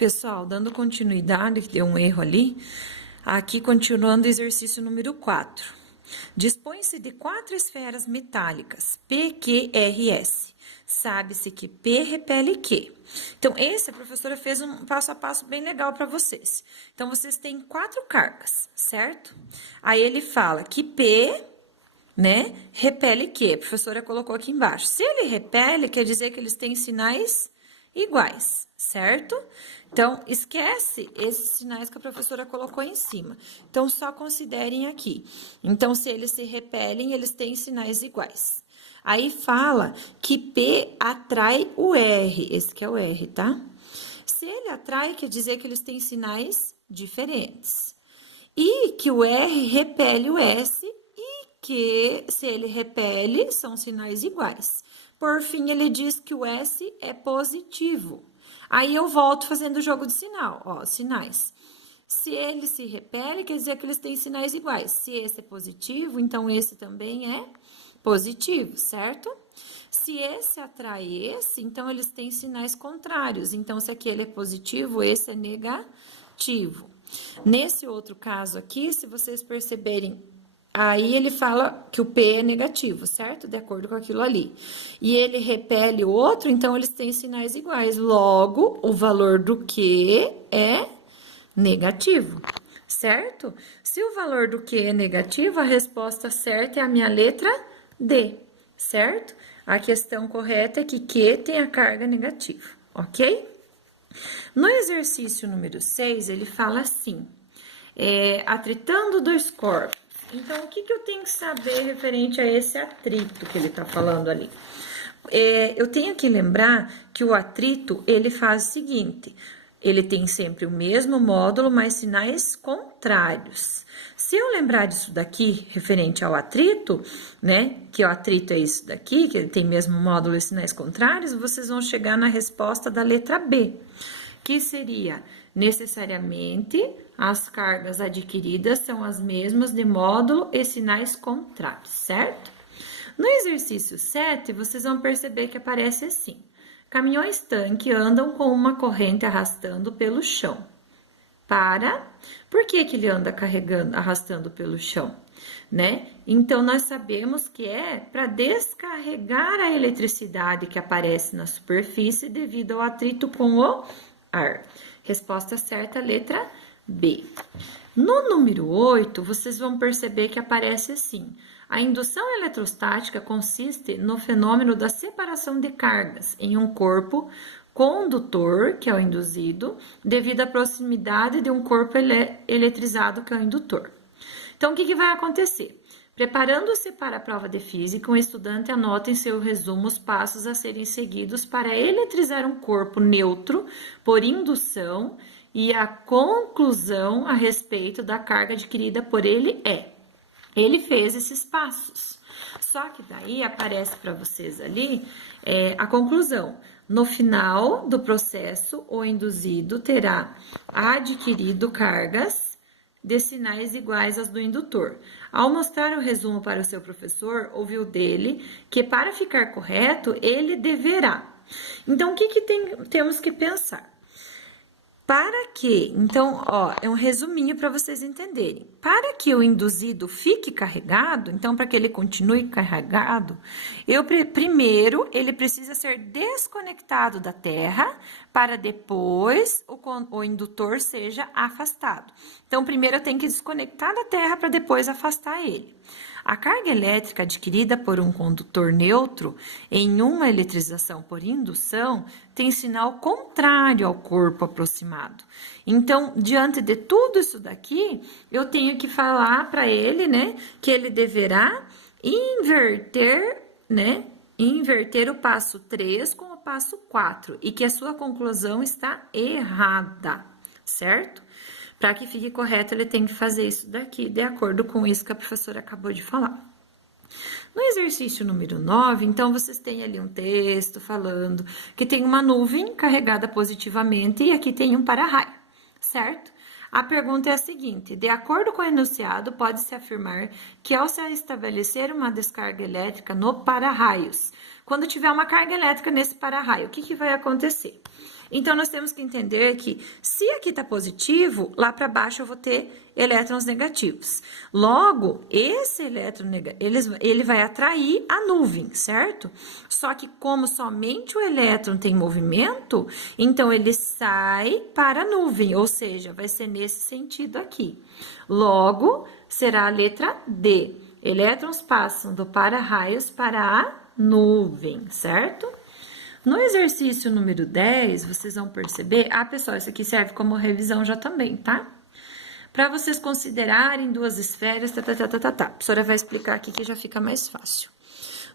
Pessoal, dando continuidade, que deu um erro ali, aqui continuando o exercício número 4. Dispõe-se de 4 esferas metálicas, P, Q, R e S. Sabe-se que P repele Q. Então, esse a professora fez um passo a passo bem legal para vocês. Então, vocês têm 4 cargas, certo? Aí ele fala que P, né, repele Q. A professora colocou aqui embaixo. Se ele repele, quer dizer que eles têm sinais iguais, certo? Então, esquece esses sinais que a professora colocou em cima. Então, só considerem aqui. Então, se eles se repelem, eles têm sinais iguais. Aí fala que P atrai o R, esse que é o R, tá? Se ele atrai, quer dizer que eles têm sinais diferentes. E que o R repele o S e que, se ele repele, são sinais iguais. Por fim, ele diz que o S é positivo. Aí eu volto fazendo o jogo de sinal, ó, sinais. Se ele se repele, quer dizer que eles têm sinais iguais. Se esse é positivo, então esse também é positivo, certo? Se esse atrai esse, então eles têm sinais contrários. Então, se aquele é positivo, esse é negativo. Nesse outro caso aqui, se vocês perceberem, aí ele fala que o P é negativo, certo? De acordo com aquilo ali. E ele repele o outro, então eles têm sinais iguais. Logo, o valor do Q é negativo, certo? Se o valor do Q é negativo, a resposta certa é a minha letra D, certo? A questão correta é que Q tem a carga negativa, ok? No exercício número 6, ele fala assim, atritando dois corpos. Então, o que eu tenho que saber referente a esse atrito que ele está falando ali? Eu tenho que lembrar que o atrito, ele faz o seguinte, ele tem sempre o mesmo módulo, mas sinais contrários. Se eu lembrar disso daqui, referente ao atrito, né, que o atrito é isso daqui, que ele tem mesmo módulo e sinais contrários, vocês vão chegar na resposta da letra B, que seria, necessariamente, as cargas adquiridas são as mesmas de módulo e sinais contrários, certo? No exercício 7, vocês vão perceber que aparece assim. Caminhões-tanque andam com uma corrente arrastando pelo chão. Por que ele anda arrastando pelo chão, né? Então, nós sabemos que é para descarregar a eletricidade que aparece na superfície devido ao atrito com o ar. Resposta certa, letra B. No número 8, vocês vão perceber que aparece assim. A indução eletrostática consiste no fenômeno da separação de cargas em um corpo condutor, que é o induzido, devido à proximidade de um corpo eletrizado, que é o indutor. Então, o que vai acontecer? Preparando-se para a prova de física, um estudante anota em seu resumo os passos a serem seguidos para eletrizar um corpo neutro por indução e a conclusão a respeito da carga adquirida por ele é: ele fez esses passos. Só que daí aparece para vocês ali a conclusão. No final do processo, o induzido terá adquirido cargas de sinais iguais às do indutor. Ao mostrar o resumo para o seu professor, ouviu dele que para ficar correto, ele deverá. Então, o que temos que pensar? Para que, então, ó, é um resuminho para vocês entenderem. Para que o induzido fique carregado, então, para que ele continue carregado, primeiro ele precisa ser desconectado da Terra para depois o indutor seja afastado. Então, primeiro eu tenho que desconectar da Terra para depois afastar ele. A carga elétrica adquirida por um condutor neutro em uma eletrização por indução tem sinal contrário ao corpo aproximado. Então, diante de tudo isso daqui, eu tenho que falar para ele, né, que ele deverá inverter o passo 3 com o passo 4 e que a sua conclusão está errada, certo? Para que fique correto, ele tem que fazer isso daqui, de acordo com isso que a professora acabou de falar. No exercício número 9, então, vocês têm ali um texto falando que tem uma nuvem carregada positivamente e aqui tem um para-raio, certo? A pergunta é a seguinte: de acordo com o enunciado, pode-se afirmar que ao se estabelecer uma descarga elétrica no para-raios, quando tiver uma carga elétrica nesse para-raio, o que vai acontecer? Então, nós temos que entender que, se aqui está positivo, lá para baixo eu vou ter elétrons negativos. Logo, esse elétron negativo, ele vai atrair a nuvem, certo? Só que como somente o elétron tem movimento, então ele sai para a nuvem, ou seja, vai ser nesse sentido aqui. Logo, será a letra D. Elétrons passam do para-raios para a nuvem, certo? No exercício número 10, vocês vão perceber... Ah, pessoal, isso aqui serve como revisão já também, tá? Para vocês considerarem duas esferas, A professora vai explicar aqui que já fica mais fácil.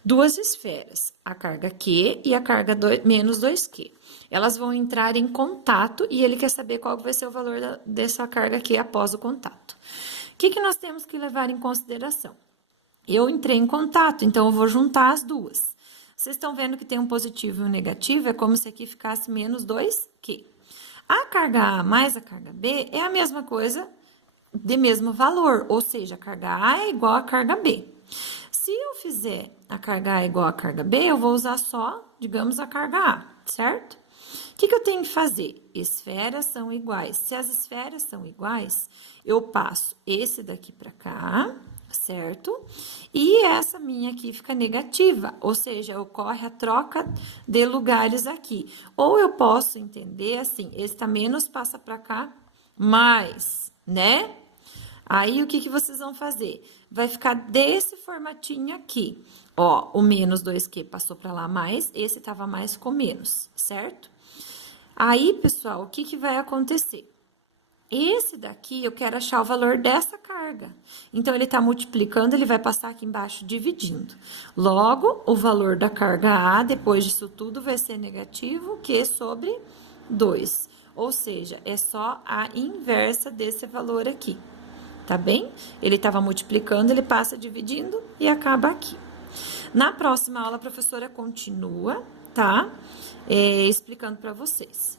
Duas esferas, a carga Q e a carga menos 2Q. Elas vão entrar em contato e ele quer saber qual vai ser o valor dessa carga Q após o contato. O que nós temos que levar em consideração? Eu entrei em contato, então eu vou juntar as duas. Vocês estão vendo que tem um positivo e um negativo, é como se aqui ficasse menos 2Q. A carga A mais a carga B é a mesma coisa, de mesmo valor, ou seja, a carga A é igual a carga B. Se eu fizer a carga A igual a carga B, eu vou usar só, digamos, a carga A, certo? O que eu tenho que fazer? Esferas são iguais. Se as esferas são iguais, eu passo esse daqui para cá, certo? E essa minha aqui fica negativa, ou seja, ocorre a troca de lugares aqui. Ou eu posso entender assim, esse tá menos, passa para cá, mais, né? Aí, o que vocês vão fazer? Vai ficar desse formatinho aqui. Ó, o menos 2Q passou para lá mais, esse tava mais com menos, certo? Aí, pessoal, o que vai acontecer? Esse daqui, eu quero achar o valor dessa carga. Então, ele tá multiplicando, ele vai passar aqui embaixo dividindo. Logo, o valor da carga A, depois disso tudo, vai ser negativo, Q sobre 2. Ou seja, é só a inversa desse valor aqui. Tá bem? Ele estava multiplicando, ele passa dividindo e acaba aqui. Na próxima aula, a professora continua, tá? Explicando para vocês.